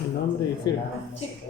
El nombre y firma. Sí.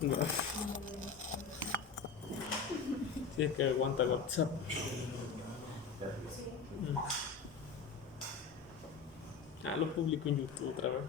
No. Sí, es que aguanta WhatsApp. Ah, lo publico en YouTube otra vez.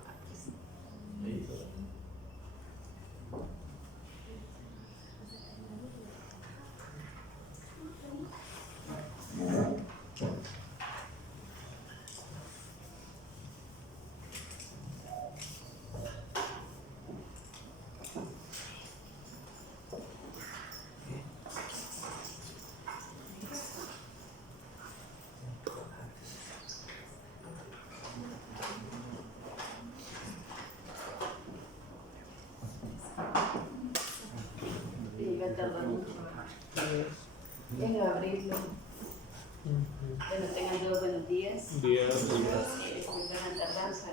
Y va a tardar mucho en abrirlo. Bueno, tengan todos buenos días. Días. Disculpen la tardanza,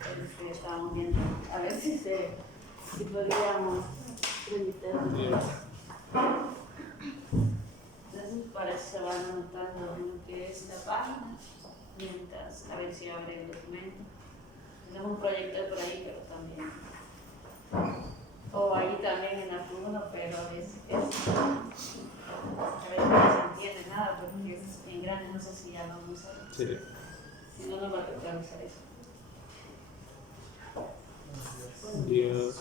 pero estábamos viendo a ver si podríamos tramitar. Entonces, para eso se van anotando en lo que es la página, mientras a ver si abre el documento. Tenemos un proyecto por ahí, pero también. O ahí también en alguno, pero a veces no se entiende nada porque es en grande, no sé si ya lo vamos a usar. Sí. Si no, no va a tocar usar eso. Días.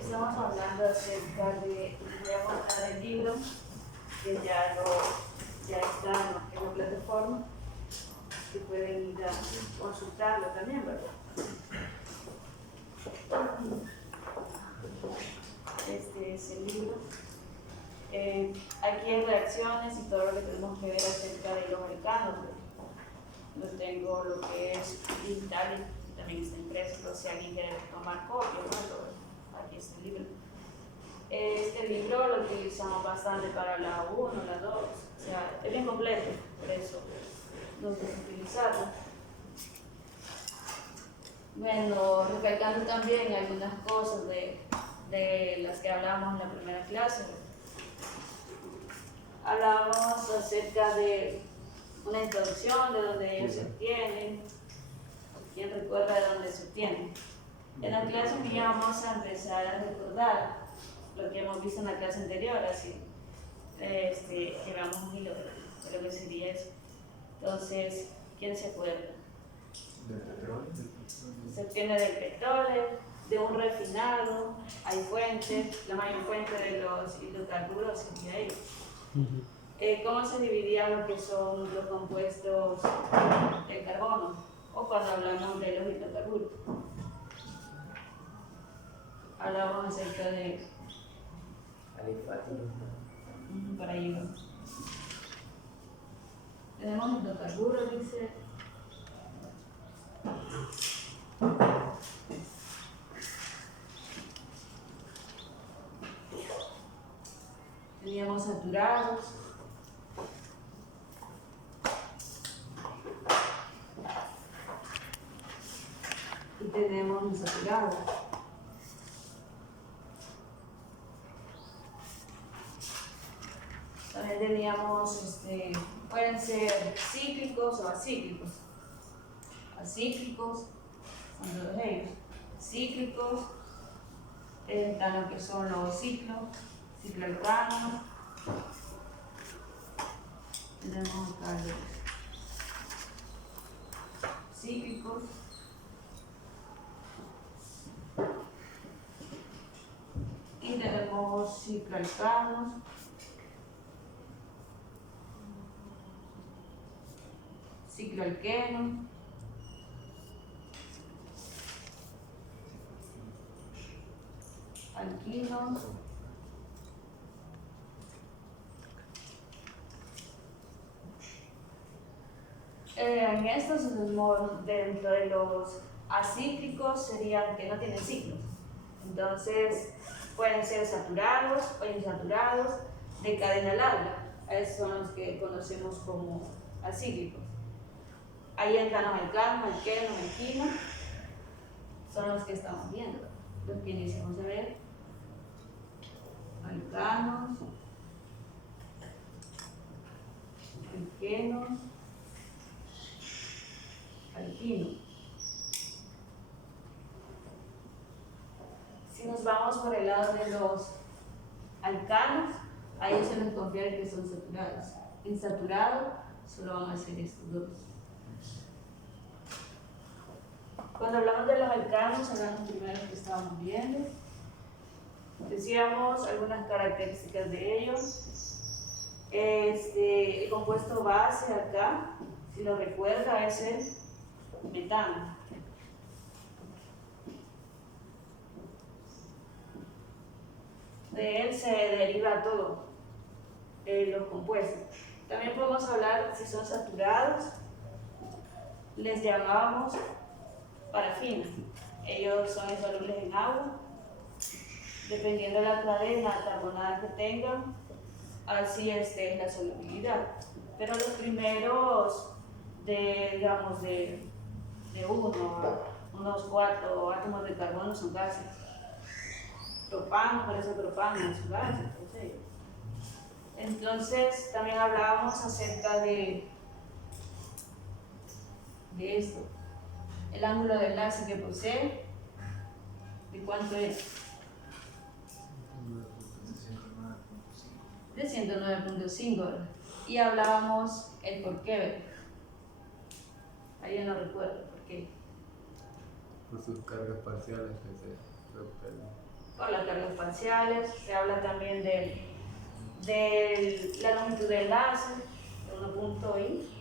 Estamos hablando acerca de, voy a mostrar el libro, que ya está en la plataforma, que pueden ir a consultarlo también, ¿verdad? Este es el libro. Aquí hay reacciones y todo lo que tenemos que ver acerca de los mercados. Yo tengo lo que es digital y también está impreso, pero si alguien quiere tomar copia, ¿no? Aquí está el libro. Este libro lo utilizamos bastante para la 1, la 2, o sea, es bien completo, por eso nos gusta utilizarlo. Bueno, recalcando también algunas cosas de las que hablamos en la primera clase. Hablábamos acerca de una introducción de dónde ellos se obtienen, quién recuerda de dónde se obtienen. En la clase mía vamos a empezar a recordar lo que hemos visto en la clase anterior, así que veamos un hilo de lo que sería eso. Entonces, ¿quién se acuerda? ¿Del petróleo? Se obtiene del petróleo, de un refinado, hay fuentes, la mayor fuente de los hidrocarburos sería ahí. ¿Cómo se dividían lo que son los compuestos de carbono? O cuando hablamos de los hidrocarburos. Hablamos acerca de... Alifático. Por ahí va. Tenemos hidrocarburos, dice... Teníamos saturados. Y tenemos insaturados. También teníamos, pueden ser cíclicos o acíclicos. Acíclicos son todos ellos. Cíclicos están lo que son los ciclos, cicloalcano, Tenemos acá los cíclicos. Y tenemos cicloalcanos. Cicloalquenos. Alquinos. En estos mismos, dentro de los acíclicos serían que no tienen ciclos. Entonces pueden ser saturados o insaturados de cadena larga. Esos son los que conocemos como acíclicos. Ahí entran los alcanos, alquenos, alquinos. Son los que estamos viendo, los que iniciamos de ver. Alcanos, alquenos, alquinos. Si nos vamos por el lado de los alcanos, a ellos se les confiere que son saturados. Insaturados solo van a ser estos dos. Cuando hablamos de los alcanos, hablamos primero que estábamos viendo. Decíamos algunas características de ellos. El compuesto base acá, si lo recuerda, es el metano. De él se deriva todo, los compuestos. También podemos hablar, si son saturados, les llamamos parafina. Ellos son insolubles en agua. Dependiendo de la cadena carbonada que tengan, así es la solubilidad. Pero los primeros, digamos, de 1 a unos 4 átomos de carbono son gases. Propano, por eso propano es un gas. Entonces, también hablábamos acerca de esto. El ángulo de enlace que posee, ¿de cuánto es? De 109.5. Y hablábamos el por qué, ¿verdad? Ahí yo no recuerdo por qué. Por sus cargas parciales que se repelen. Por las cargas parciales, se habla también de la longitud del enlace, de 1.i.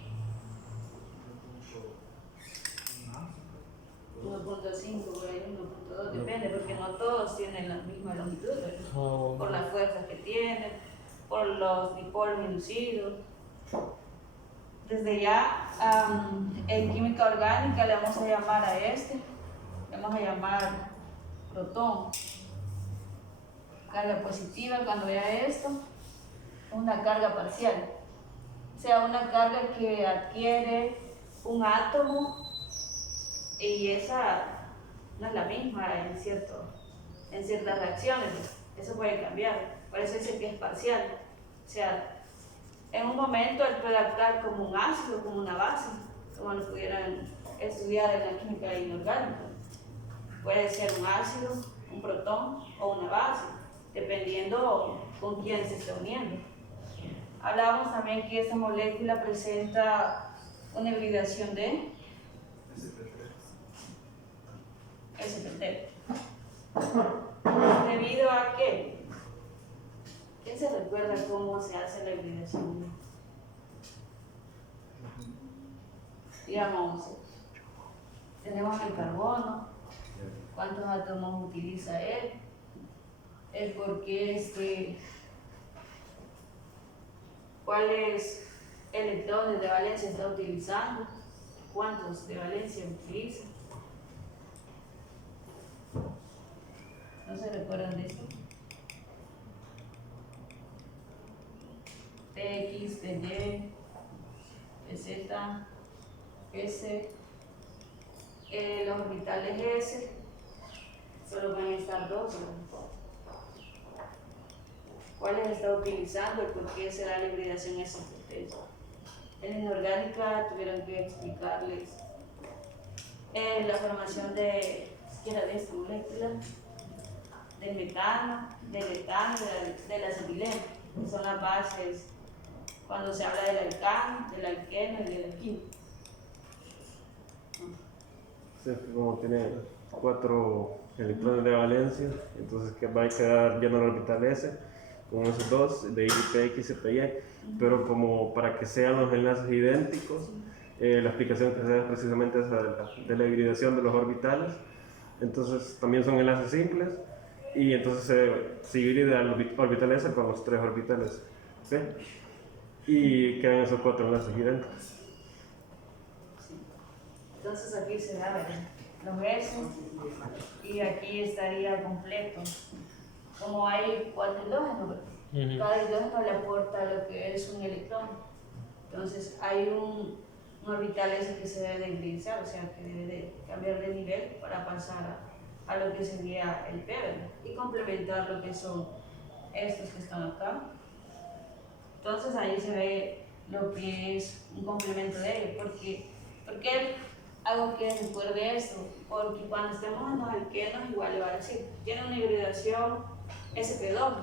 1.5, por ahí 1.2, depende, porque no todos tienen la misma longitud, ¿verdad? Por las fuerzas que tienen, por los dipolos inducidos. Desde ya, en química orgánica le vamos a llamar a le vamos a llamar protón. Carga positiva, cuando vea esto, una carga parcial. O sea, una carga que adquiere un átomo y esa no es la misma en ciertas reacciones. Eso puede cambiar. Por eso dice que es parcial. O sea, en un momento él puede actuar como un ácido, como una base, como lo pudieran estudiar en la química inorgánica. Puede ser un ácido, un protón o una base, dependiendo con quién se está uniendo. Hablábamos también que esta molécula presenta una hibridación de sp3. ¿Debido a qué? ¿Quién se recuerda cómo se hace la hibridación? Digamos, tenemos el carbono, ¿cuántos átomos utiliza él? El por qué cuáles electrones de valencia está utilizando, cuántos de valencia utiliza. ¿No se recuerdan de esto? TX, TY, TZ, S, los orbitales S, solo van a estar dos, ¿no? ¿Cuáles está utilizando y por qué será la hibridación sp3? En inorgánica tuvieron que explicarles la formación de esta molécula, del metano, del etano, de la acetileno, que son las bases cuando se habla del alcano, del alqueno y del alquino. Sí, como tiene 4 electrones de valencia, entonces que va a quedar lleno el orbital S con esos dos de IPX y PY, pero como para que sean los enlaces idénticos, la explicación que se da es precisamente esa de la hibridación de los orbitales. Entonces también son enlaces simples y entonces se hibrida el orbital S con los 3 orbitales P y quedan esos 4 enlaces idénticos. Entonces aquí se da los S y aquí estaría completo. Como hay 4 hidrógenos, cada hidrógeno le aporta lo que es un electrón. Entonces hay un orbital S que se debe de hibridizar, o sea que debe de cambiar de nivel para pasar a lo que sería el P, ¿verdad? Y complementar lo que son estos que están acá. Entonces ahí se ve lo que es un complemento de ello. ¿Por qué hago que recuerde esto? Porque cuando estemos en los alquenos igual le va a decir, tiene una hibridación sp2,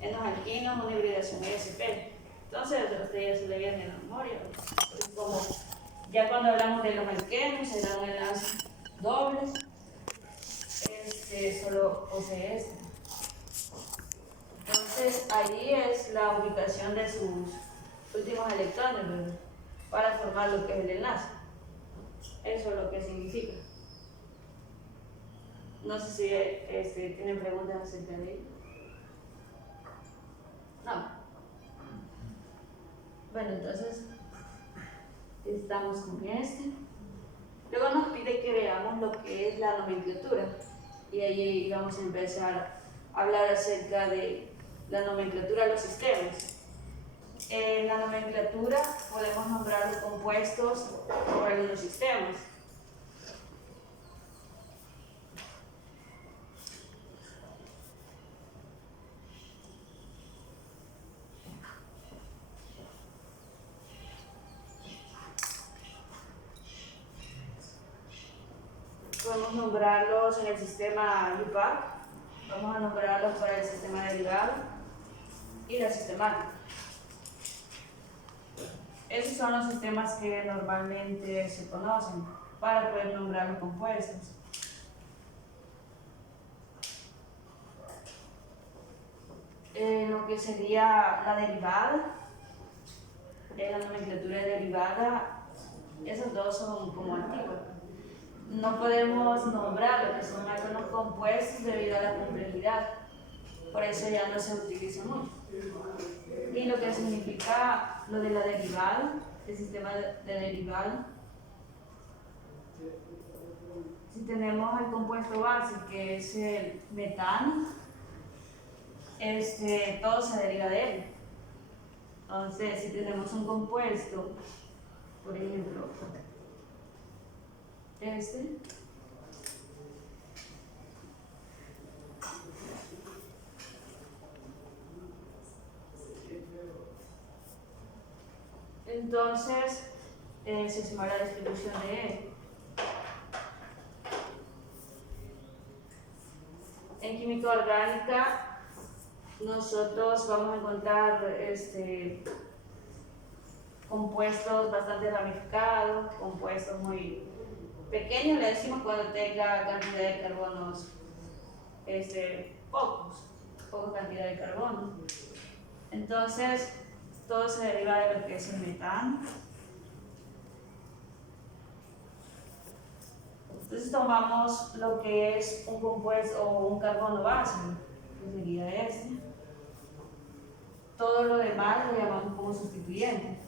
en los alquinos una hibridación sp. Entonces ustedes se le viene en la memoria. Es como, ya cuando hablamos de los alquenos, será un enlace doble, solo posee este. Entonces ahí es la ubicación de sus últimos electrones, ¿verdad? Para formar lo que es el enlace. Eso es lo que significa. No sé si tienen preguntas acerca de ello. No. Bueno, entonces estamos con este. Luego nos pide que veamos lo que es la nomenclatura. Y ahí vamos a empezar a hablar acerca de la nomenclatura de los sistemas. En la nomenclatura podemos nombrar los compuestos por algunos sistemas. Podemos nombrarlos en el sistema UPAC, vamos a nombrarlos para el sistema derivado y la sistemática. Esos son los sistemas que normalmente se conocen para poder nombrar los compuestos. Lo que sería la derivada, la nomenclatura derivada, esos dos son como antiguos. No podemos nombrar lo que son átomos compuestos debido a la complejidad, por eso ya no se utiliza mucho. Y lo que significa lo de la derivada, el sistema de derivada, si tenemos el compuesto base que es el metano, todo se deriva de él. Entonces, si tenemos un compuesto, por ejemplo, entonces se suma la distribución de él. En química orgánica nosotros vamos a encontrar compuestos bastante ramificados, compuestos muy pequeños, le decimos cuando tenga cantidad de carbonos poca cantidad de carbono. Entonces todo se deriva de lo que es el metano. Entonces tomamos lo que es un compuesto o un carbono base, que sería este. Todo lo demás lo llamamos como sustituyente.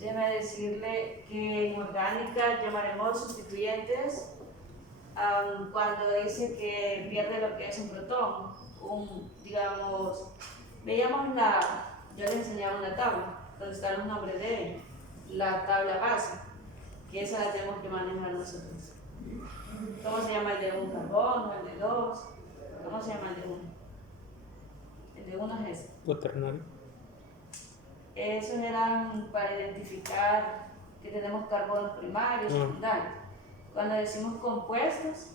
Déjeme decirle que en orgánica llamaremos sustituyentes cuando dice que pierde lo que es un protón. Digamos, veíamos yo les enseñaba una tabla, donde están los nombres de ellos, la tabla base, que esa la tenemos que manejar nosotros. ¿Cómo se llama el de un carbono, el de dos? ¿Cómo se llama el de uno? El de uno es este. Cuaternario. Esos eran para identificar que tenemos carbonos primarios, secundarios. Cuando decimos compuestos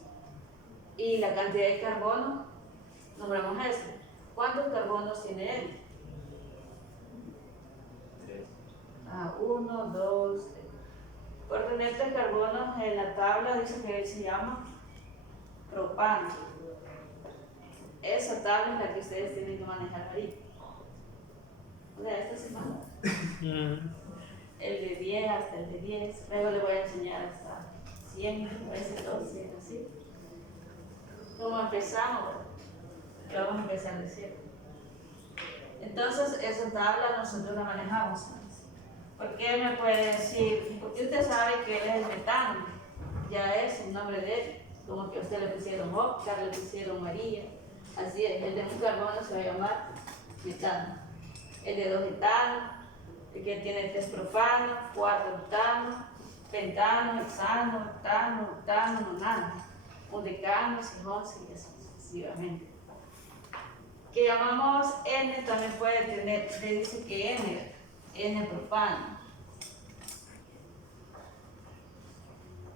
y la cantidad de carbono, nombramos este. ¿Cuántos carbonos tiene él? 1, 2. Por tener 3 carbonos en la tabla dice que se llama propano. Esa tabla es la que ustedes tienen que manejar ahorita. O sea, esta semana. El de 10 hasta el de 10. Luego le voy a enseñar hasta 100, ese 12, así. ¿Cómo empezamos? Que vamos a empezar de 0. Entonces, esa tabla nosotros la manejamos. ¿Por qué me puede decir? Porque usted sabe que él es el metano. Ya es el nombre de él. Como que a usted le pusieron Oscar, le pusieron María. Así es, el de un carbono se va a llamar metano. El de 2 etano, el que tiene 3 propano, 4 octano, pentano, hexano, octano, octano, nonano, un decano, 11 y así sucesivamente. Que llamamos N también puede tener, le dice que N propano.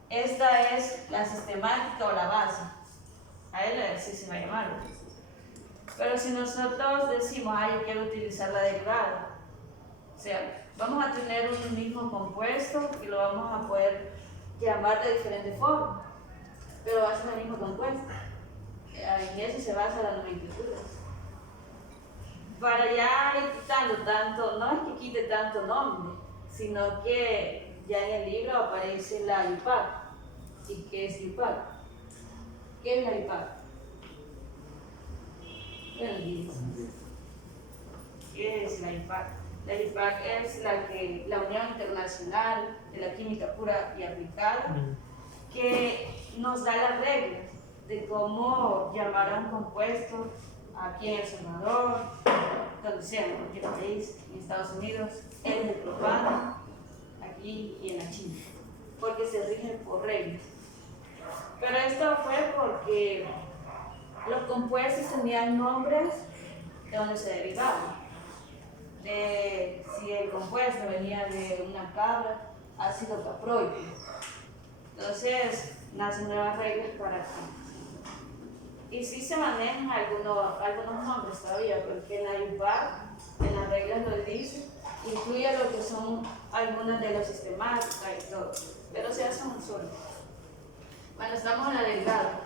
Esta es la sistemática o la base. A él así se va a llamar. Pero si nosotros decimos, yo quiero utilizar la derivada, o sea, vamos a tener un mismo compuesto y lo vamos a poder llamar de diferente forma, pero va a ser el mismo compuesto. En eso se basa la nomenclatura. Para ya ir quitando tanto, no es que quite tanto nombre, sino que ya en el libro aparece la IUPAC. ¿Y qué es IUPAC? ¿Qué es la IUPAC? ¿Qué es la IUPAC? La IUPAC es la Unión Internacional de la Química Pura y Aplicada, que nos da las reglas de cómo llamar a un compuesto aquí en El Salvador, donde sea, en cualquier país, en Estados Unidos, el de propano, aquí y en la China, porque se rigen por reglas. Pero esto fue porque los compuestos tenían nombres de donde se derivaban. Si el compuesto venía de una cabra, ácido caproico. Entonces, nacen nuevas reglas para aquí. Y sí se manejan algunos nombres todavía, porque en la IUPAC, en las reglas lo dice, incluye lo que son algunas de las sistemáticas y todo, pero se hace un solo. Bueno, estamos en la derivada.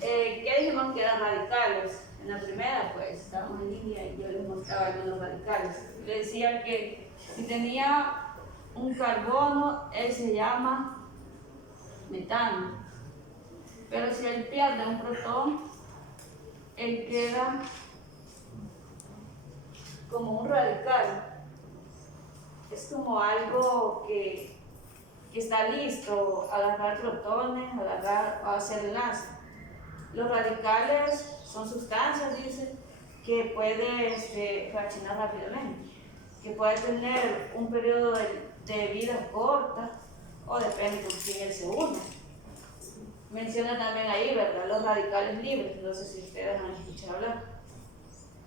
¿Qué dijimos que eran radicales? En la primera, pues, estábamos en línea y yo les mostraba algunos radicales. Le decía que si tenía un carbono, él se llama metano. Pero si él pierde un protón, él queda como un radical. Es como algo que está listo a agarrar protones, a hacer enlace. Los radicales son sustancias, dice, que puede reaccionar rápidamente, que puede tener un periodo de vida corta o depende con quién él se une. Menciona también ahí, ¿verdad?, los radicales libres, no sé si ustedes han escuchado hablar,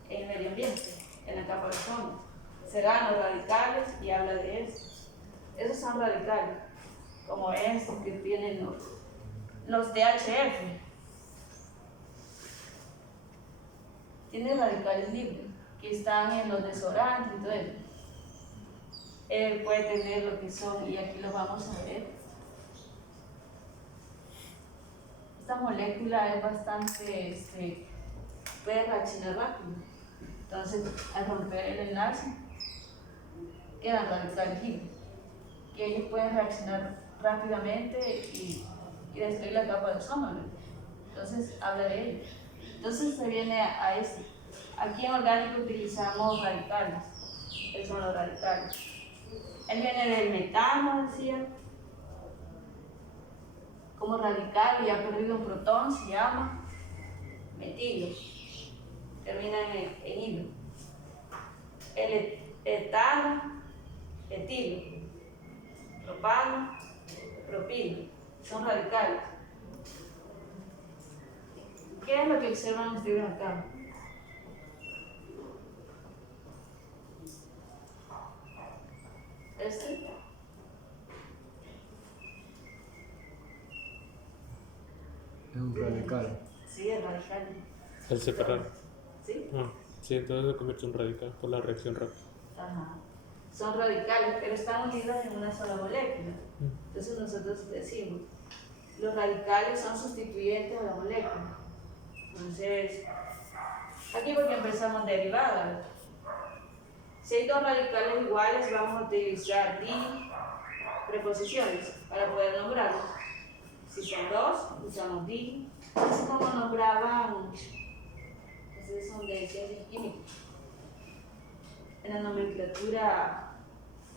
en el medio ambiente, en la capa de ozono. Se dan los radicales y habla de eso. Esos son radicales, como estos que tienen los DHF. Tiene radicales libres, que están en los desodorantes y todo eso. Él puede tener lo que son, y aquí lo vamos a ver. Esta molécula es bastante, puede reaccionar rápido. Entonces, al romper el enlace, quedan radicales libres, que ellos pueden reaccionar rápidamente y destruir la capa de ozono. Entonces, habla de ello. Entonces se viene a esto. Aquí en orgánico utilizamos radicales. Esos son los radicales. Él viene del metano, decía. Como radical y ha perdido un protón, se llama metilo. Termina en hilo. El etano, etilo. Propano, propilo. Son radicales. ¿Qué es lo que observan ustedes acá? ¿Este? Es un radical. Sí, es radical. El separar. ¿Sí? Sí, entonces se convierte en un radical por la reacción rápida. Ajá. son radicales, pero están unidos en una sola molécula. Entonces nosotros decimos, los radicales son sustituyentes a la molécula. Entonces, aquí porque empezamos derivadas. Si hay dos radicales iguales, vamos a utilizar di preposiciones para poder nombrarlos. Si son dos, usamos di. Así como nombraban, estos son de ciencias químicas. En la nomenclatura,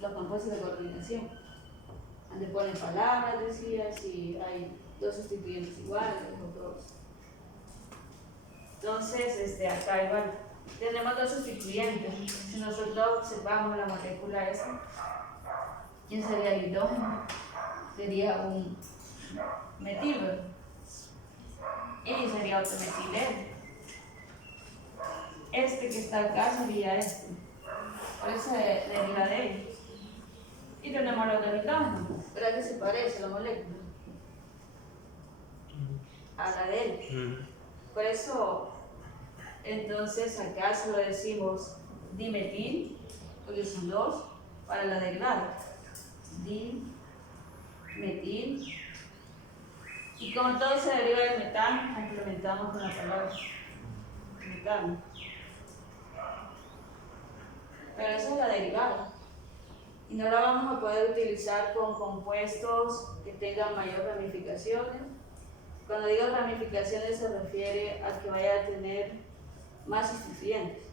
los compuestos de coordinación. Donde ponen palabras, decía, si hay dos sustituyentes iguales o dos. Entonces, acá igual, tenemos dos sustituyentes. Si nosotros observamos la molécula esa, ¿quién sería el hidrógeno? Sería un metil, y sería otro metileno. Este que está acá sería este, por eso deriva de él. Y tenemos los dos hidrógenos, ¿verdad que se parece la molécula a la de él? Por eso, entonces acá solo decimos dimetil, porque son dos, para la derivada. Dimetil. Y como todo se deriva del metano, implementamos con la palabra metano. Pero esa es la derivada. Y no la vamos a poder utilizar con compuestos que tengan mayor ramificaciones. Cuando digo ramificaciones se refiere a que vaya a tener más sustituyentes.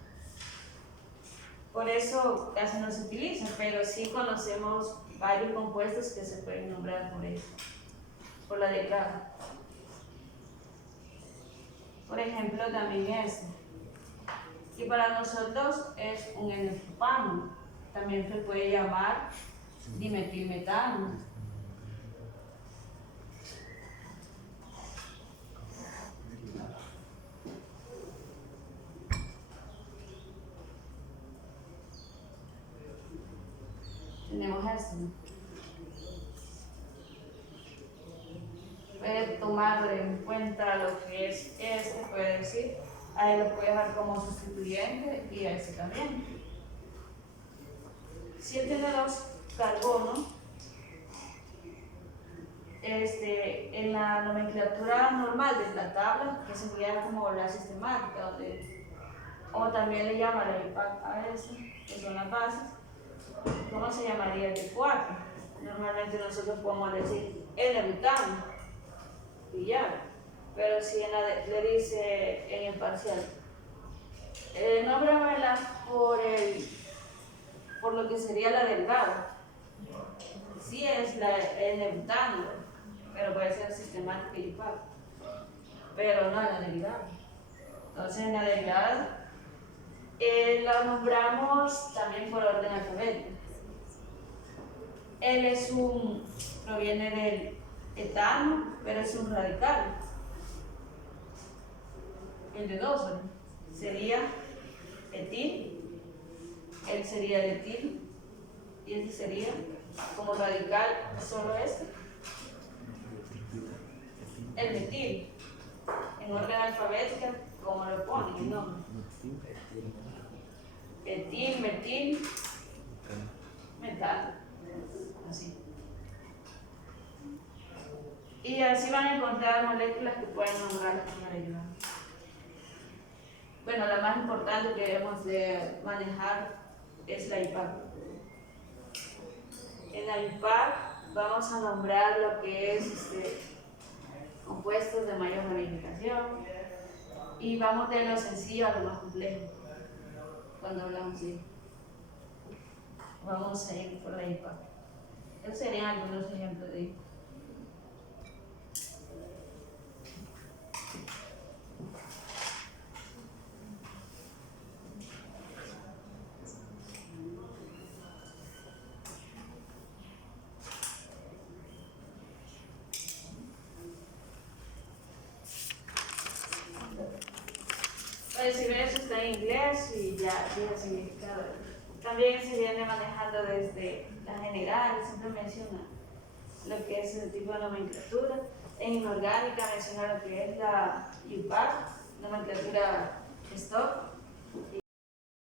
Por eso casi no se utiliza, pero sí conocemos varios compuestos que se pueden nombrar por eso, por la derivada. Por ejemplo, también este, que para nosotros es un N-propano. También se puede llamar dimetilmetano. Tenemos esto. Puede tomar en cuenta lo que es este, puede decir, a él lo puede dejar como sustituyente y a este también. Si él tiene dos carbonos, en la nomenclatura normal de la tabla, que sería como la sistemática, o también le llama la IPAC a eso, que son las bases, ¿cómo se llamaría el de 4? Normalmente nosotros podemos decir N-butano y ya, pero si le dice en el parcial, nómbramela por lo que sería la derivada. Sí es la N-butano, pero puede ser sistemática y IPAC, pero no la derivada. Entonces en la derivada la nombramos también por orden alfabético. Él proviene del etano, pero es un radical. El de dos, ¿no? Sería etil, él sería el etil, y este sería como radical solo este, el metil, en orden alfabético, como lo ponen el nombre. Etil, metil, metano, así. Y así van a encontrar moléculas que pueden nombrar con la derivada. Bueno, la más importante que debemos de manejar es la IPAC. En la IPAC vamos a nombrar lo que es compuestos de mayor ramificación y vamos de lo sencillo a lo más complejo cuando hablamos de. Vamos a ir por la IPAC. Esos serían algunos ejemplos de. Si ves, está en inglés y ya tiene significado. También se viene manejando desde la general, siempre menciona lo que es el tipo de nomenclatura. En inorgánica menciona lo que es la IUPAC, nomenclatura stock.